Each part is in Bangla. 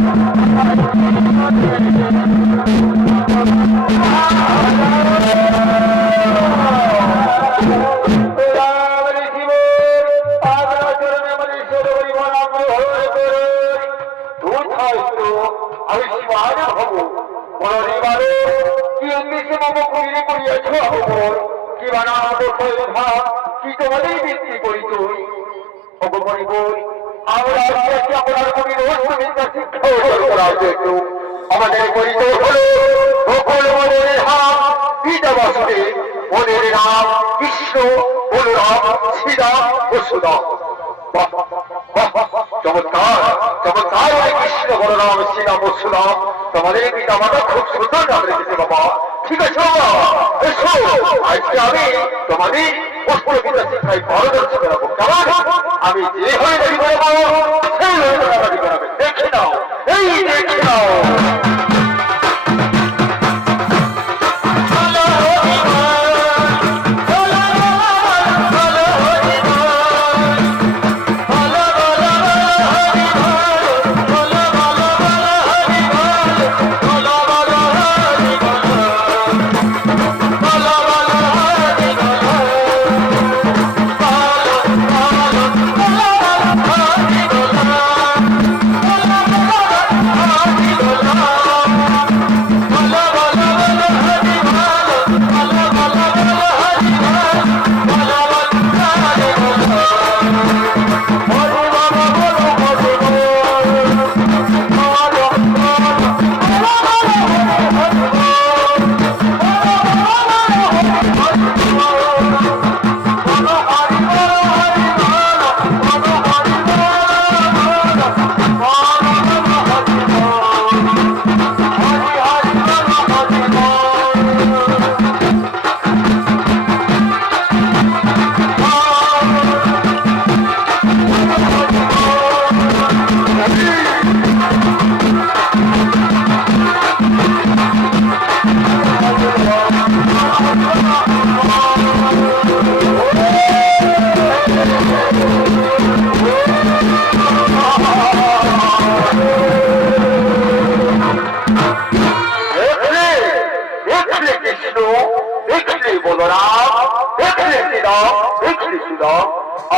Oh, কি তোমাদের বৃত্তি পরিচয় অগমনি বই আমরা আজকে আপনার কবির অষ্টবিদ্যা শিক্ষা অর্জন করার জন্য আমাদের পরিচয় হলো গোকুল মনের হাম পিতা বাসুদেব মনের নাম কৃষ্ণ বলরাম শ্রীরাম বসুদাম চমৎকার চমৎকার কৃষ্ণ বলরাম শ্রীরাম বসুদাম তোমাদের পিতা মাতা খুব সুন্দর নাম রেখেছে বাবা ঠিক আছে বাবা এসো আজকে আমি তোমাদের অষ্টবিদ্যা শিক্ষায় পারদর্শী করাবো কেমন আমি যেভাবে দাবি করাবো সেইভাবে তোমরা দাবি করাবে দেখে নাও এই দেখে নাও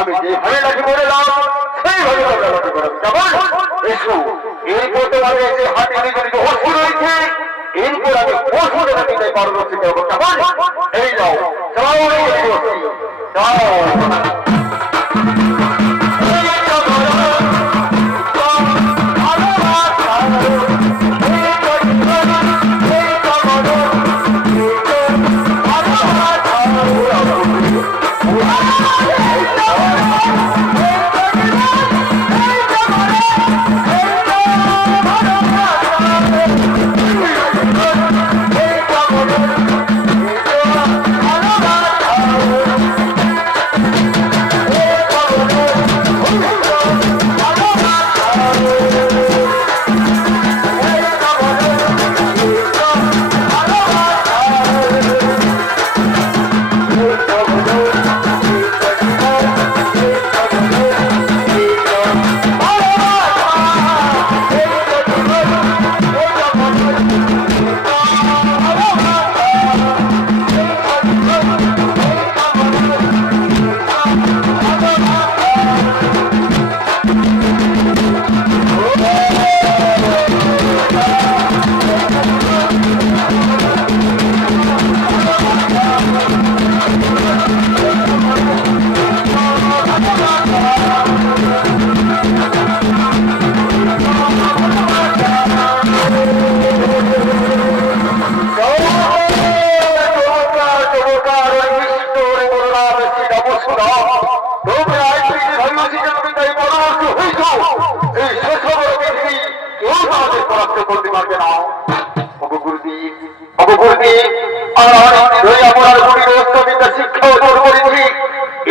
আমি যেভাবে লাঠি বললাম সেইভাবে তোমরা লাঠি করো কেমন এসো এরপর তোমাদের যে হাতে নিজের অস্ত্র রয়েছে এরপর আমি অস্ত্র লাঠিটাই পারদর্শী করবো কেমন এই যাও যাও যাও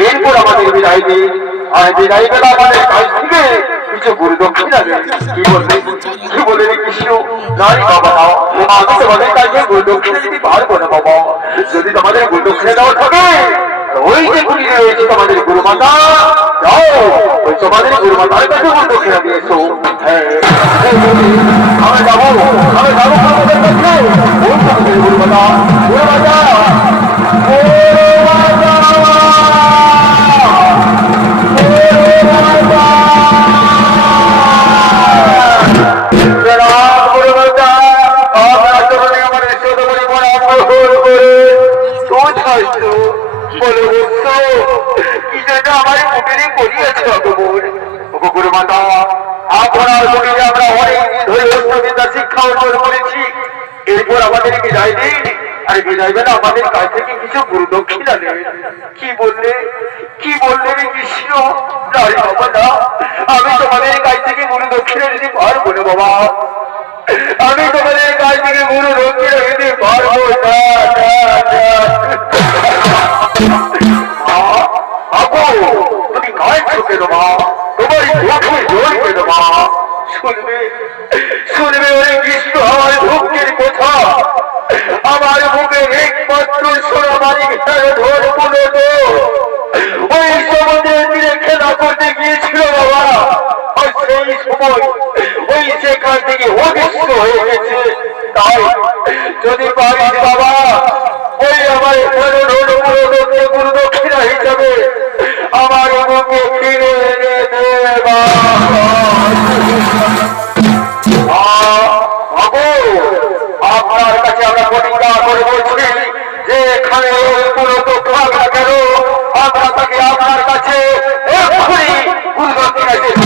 এরপর আমাদের বিদায় দিন আর বিদায় বেলা আমাদের কাছ থেকে কিছু গুরু দক্ষিণা দেন কি বলে কৃষ্ণ নারী বাবা নাও আমি তোমাদের কাছে গুরু দক্ষিণা দিতে পারবো না বাবা যদি তোমাদের গুরু দক্ষিণা দেওয়া থাকে ওই যে গুলি রয়েছে তোমাদের গুরু মাতা যাও ওই তোমাদের গুরু মাতার কাছে গুরু দক্ষিণা দিয়েছো আমি যাবো তোমাদের কাছে ওই তোমাদের গুরু মাতা বলে বিদায় দিন। আরে বিদায় বেলা আমাদের কাছ থেকে কিছু গুরু দক্ষিণা নেন। কি বললে রে কৃষ্ণ? নারী বাবা না, আমি তোমাদের কাছ থেকে গুরু দক্ষিণা দিতে পারবো না বাবা, আমি তোমাদের কাছ থেকে গুরু দক্ষিণা দিতে পারবো না। তুমি কাঁদছো কেন মা? তোমার চোখে জল কেন মা? শুনবে ওই কৃষ্ণ আমার দুঃখের কথা, আমার মুখের একমাত্র সোনা মানিক ধর পুরো ওই সমুদ্রের তীরে খেলা করতে গিয়েছিল বাবা, আর সেই সময় ওই সেখান থেকে অদৃশ্য হয়ে গেছে। তাই যদি পারিস বাবা, ওই আমার গুরু দক্ষিণা হিসাবে আমার মুখে ফিরে এনে দে বাবা। আপনার কাছে আমরা প্রতিজ্ঞা করে বলছি যে এখানে পুরো দক্ষ আমরা কেন, আমরা তাকে আপনার কাছে এক্ষুনি গুরু দক্ষিণা হিসেবে